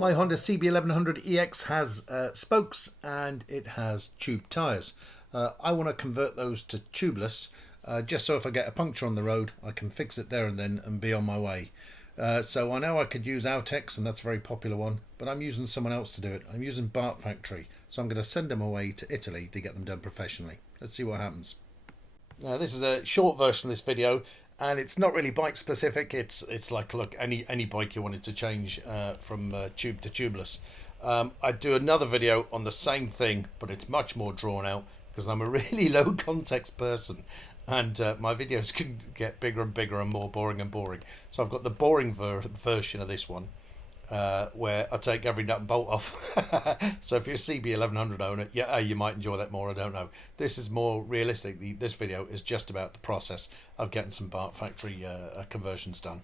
My Honda CB1100EX has spokes and it has tube tyres. I want to convert those to tubeless, just so if I get a puncture on the road I can fix it there and then and be on my way. So I know I could use Autex, and that's a very popular one, but I'm using someone else to do it. I'm using BartFactory, so I'm going to send them away to Italy to get them done professionally. Let's see what happens. Now this is a short version of this video, and it's not really bike specific. It's like, look, any bike you wanted to change from tube to tubeless. I'd do another video on the same thing, but it's much more drawn out because I'm a really low context person, and my videos can get bigger and bigger and more boring and boring. So I've got the boring version of this one, where I take every nut and bolt off. So if you're a CB1100 owner, yeah, you might enjoy that more, I don't know. This is more realistic. This video is just about the process of getting some BartFactory conversions done.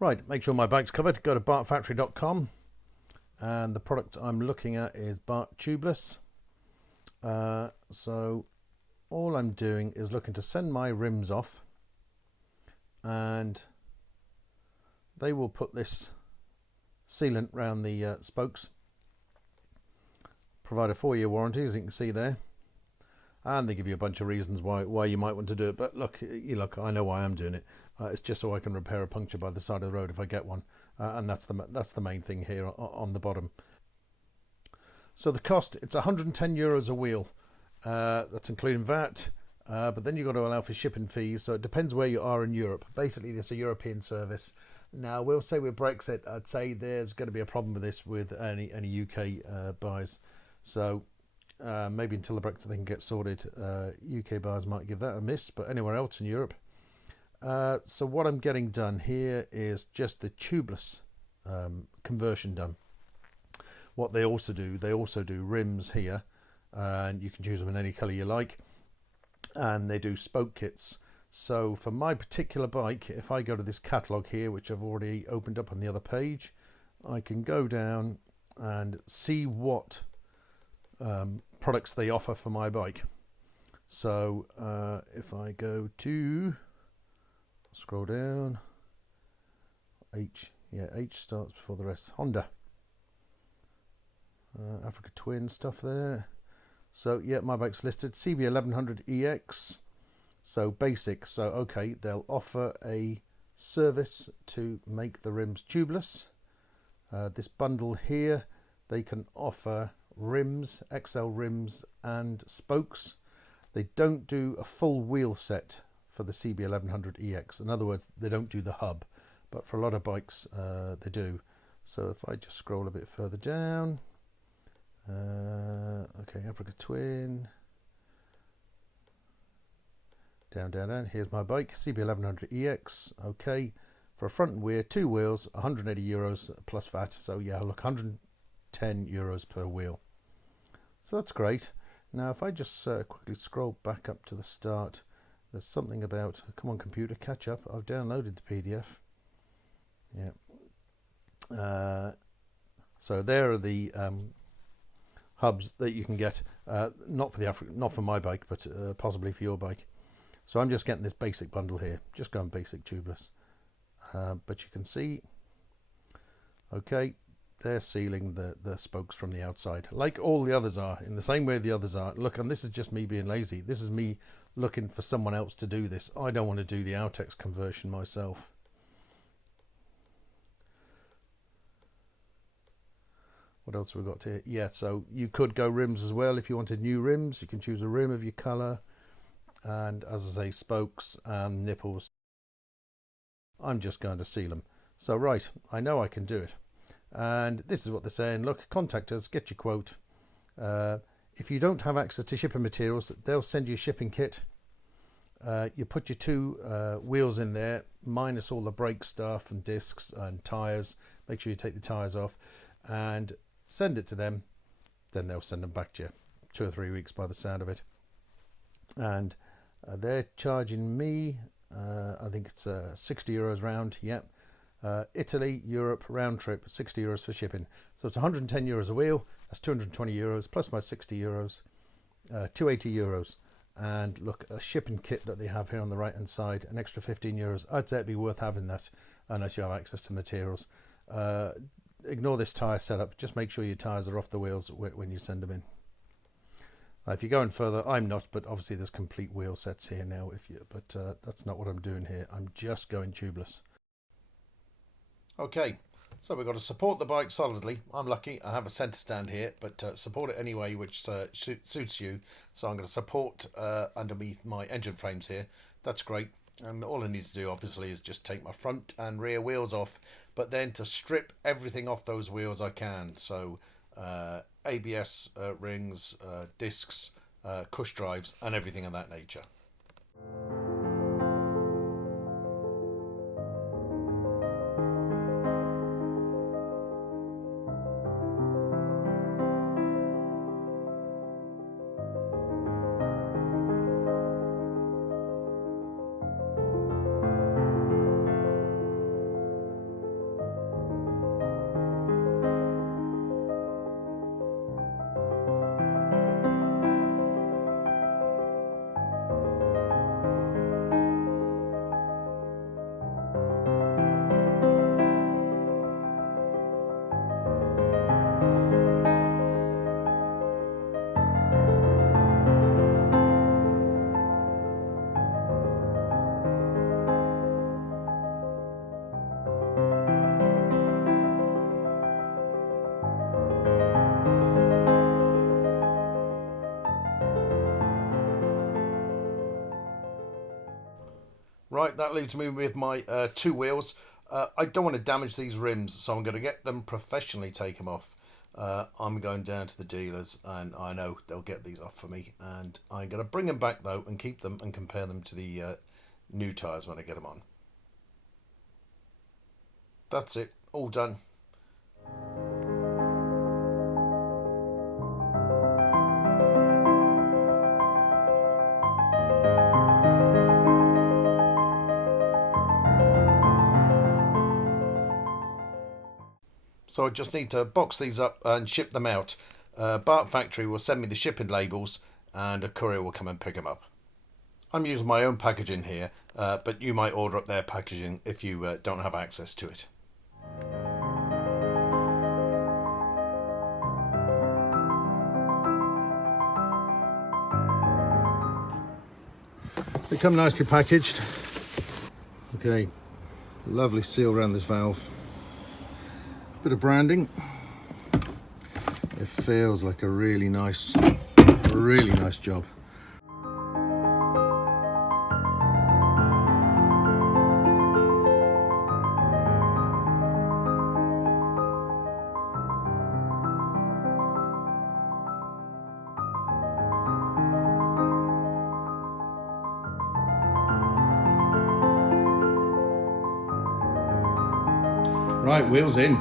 Right, make sure my bike's covered. Go to bartfactory.com, and the product I'm looking at is Bart Tubeless. So all I'm doing is looking to send my rims off, and they will put this sealant around the spokes, provide a 4-year warranty, as you can see there, and they give you a bunch of reasons why you might want to do it. But look, I know why I'm doing it. It's just so I can repair a puncture by the side of the road if I get one, and that's the main thing here on the bottom. So the cost, it's €110 a wheel. That's including VAT, but then you've got to allow for shipping fees, so it depends where you are in Europe. Basically, it's a European service. Now, we'll say with Brexit, I'd say there's going to be a problem with this with any UK buys. So maybe until the Brexit thing gets sorted, UK buyers might give that a miss, but anywhere else in Europe. So what I'm getting done here is just the tubeless conversion done. What they also do rims here, and you can choose them in any colour you like, and they do spoke kits. So for my particular bike, if I go to this catalogue here, which I've already opened up on the other page, I can go down and see what products they offer for my bike. So if I go to, scroll down, H starts before the rest, Honda. Africa Twin stuff there. So yeah, my bike's listed CB1100EX. So basic. So okay, they'll offer a service to make the rims tubeless. This bundle here, they can offer rims, XL rims and spokes. They don't do a full wheel set for the CB1100EX. In other words, they don't do the hub, but for a lot of bikes they do. So if I just scroll a bit further down, okay, Africa Twin, down, here's my bike, CB1100EX. okay, for a front and rear, 2 wheels, €180 plus VAT. So yeah, look, €110 per wheel. So that's great. Now if I just quickly scroll back up to the start, there's something about, come on computer, catch up. I've downloaded the PDF. Yeah. So there are the hubs that you can get, not for my bike, but possibly for your bike. So I'm just getting this basic bundle here, just going basic tubeless. But you can see, okay, they're sealing the spokes from the outside, like all the others are, in the same way the others are. Look, and this is just me being lazy. This is me looking for someone else to do this. I don't want to do the Autex conversion myself. What else have we got here? Yeah, so you could go rims as well. If you wanted new rims, you can choose a rim of your colour. And as I say, spokes and nipples. I'm just going to seal them. So right, I know I can do it. And this is what they're saying. Look, contact us, get your quote. If you don't have access to shipping materials, they'll send you a shipping kit. You put your 2 wheels in there, minus all the brake stuff and discs and tyres. Make sure you take the tyres off and send it to them. Then they'll send them back to you, 2 or 3 weeks by the sound of it. And they're charging me, I think it's €60 round. Yep. Italy, Europe, round trip, €60 for shipping. So it's €110 a wheel. That's €220 plus my €60. €280. And look, a shipping kit that they have here on the right hand side, an extra €15. I'd say it'd be worth having that unless you have access to materials. Ignore this tyre setup, just make sure your tyres are off the wheels when you send them in. If you're going further, I'm not, but obviously there's complete wheel sets here now. But that's not what I'm doing here. I'm just going tubeless. Okay, so we've got to support the bike solidly. I'm lucky, I have a centre stand here, but support it anyway which suits you. So I'm going to support underneath my engine frames here. That's great. And all I need to do obviously is just take my front and rear wheels off, but then to strip everything off those wheels I can. So ABS rings, discs, cush drives and everything of that nature. Right, that leaves me with my two wheels. I don't want to damage these rims, so I'm going to get them professionally taken off. I'm going down to the dealers and I know they'll get these off for me. And I'm going to bring them back though and keep them and compare them to the new tyres when I get them on. That's it, all done. So I just need to box these up and ship them out. BartFactory will send me the shipping labels and a courier will come and pick them up. I'm using my own packaging here, but you might order up their packaging if you don't have access to it. They come nicely packaged. Okay, lovely seal around this valve. Bit of branding. It feels like a really nice job. Right, wheels in.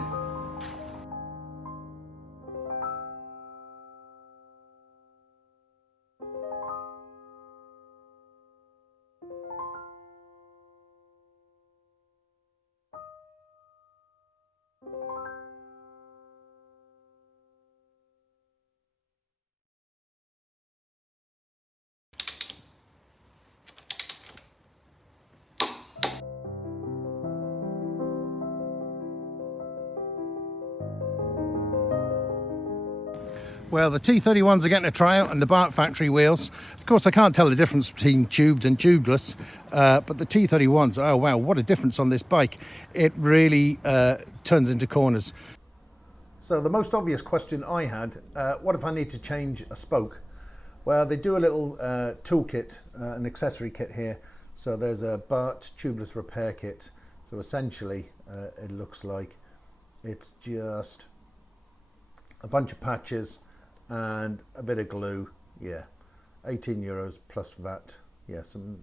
Well, the T31s are getting a try out and the BartFactory wheels. Of course, I can't tell the difference between tubed and tubeless, but the T31s, oh wow, what a difference on this bike. It really turns into corners. So the most obvious question I had, what if I need to change a spoke? Well, they do a little toolkit, an accessory kit here. So there's a Bart tubeless repair kit. So essentially, it looks like it's just a bunch of patches and a bit of glue. Yeah, €18 plus VAT. Yeah, some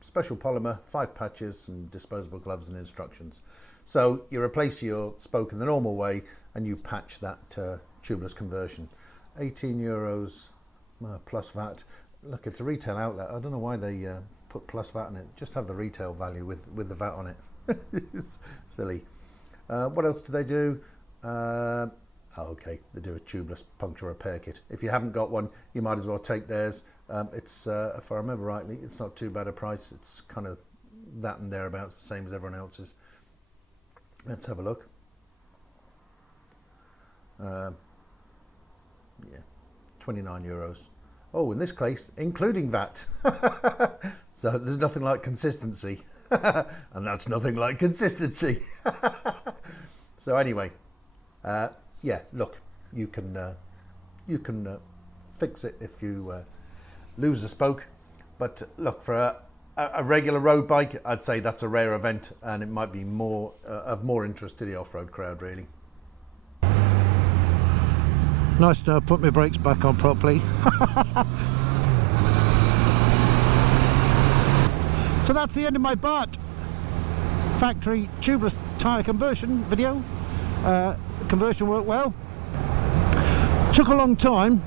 special polymer, 5 patches, some disposable gloves and instructions. So you replace your spoke in the normal way and you patch that tubeless conversion. €18 plus VAT. Look, it's a retail outlet. I don't know why they put plus VAT on it. Just have the retail value with the VAT on it. It's silly. What else do they do? okay, they do a tubeless puncture repair kit. If you haven't got one, you might as well take theirs. It's if I remember rightly, it's not too bad a price. It's kind of that and thereabouts, the same as everyone else's. Let's have a look. Yeah, €29. Oh, in this case, including VAT. So there's nothing like consistency. And that's nothing like consistency. So anyway, yeah, look, you can fix it if you lose a spoke. But look, for a regular road bike, I'd say that's a rare event, and it might be more of more interest to the off-road crowd, really. Nice to put my brakes back on properly. So that's the end of my BartFactory tubeless tyre conversion video. Conversion worked well. Took a long time,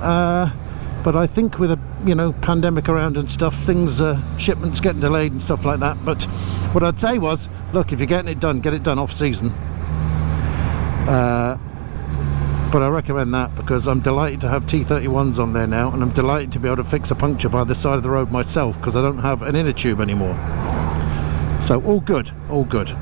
but I think with a pandemic around and stuff, things shipments getting delayed and stuff like that. But what I'd say was, look, if you're getting it done, get it done off season. But I recommend that because I'm delighted to have T31s on there now, and I'm delighted to be able to fix a puncture by the side of the road myself because I don't have an inner tube anymore. So all good, all good.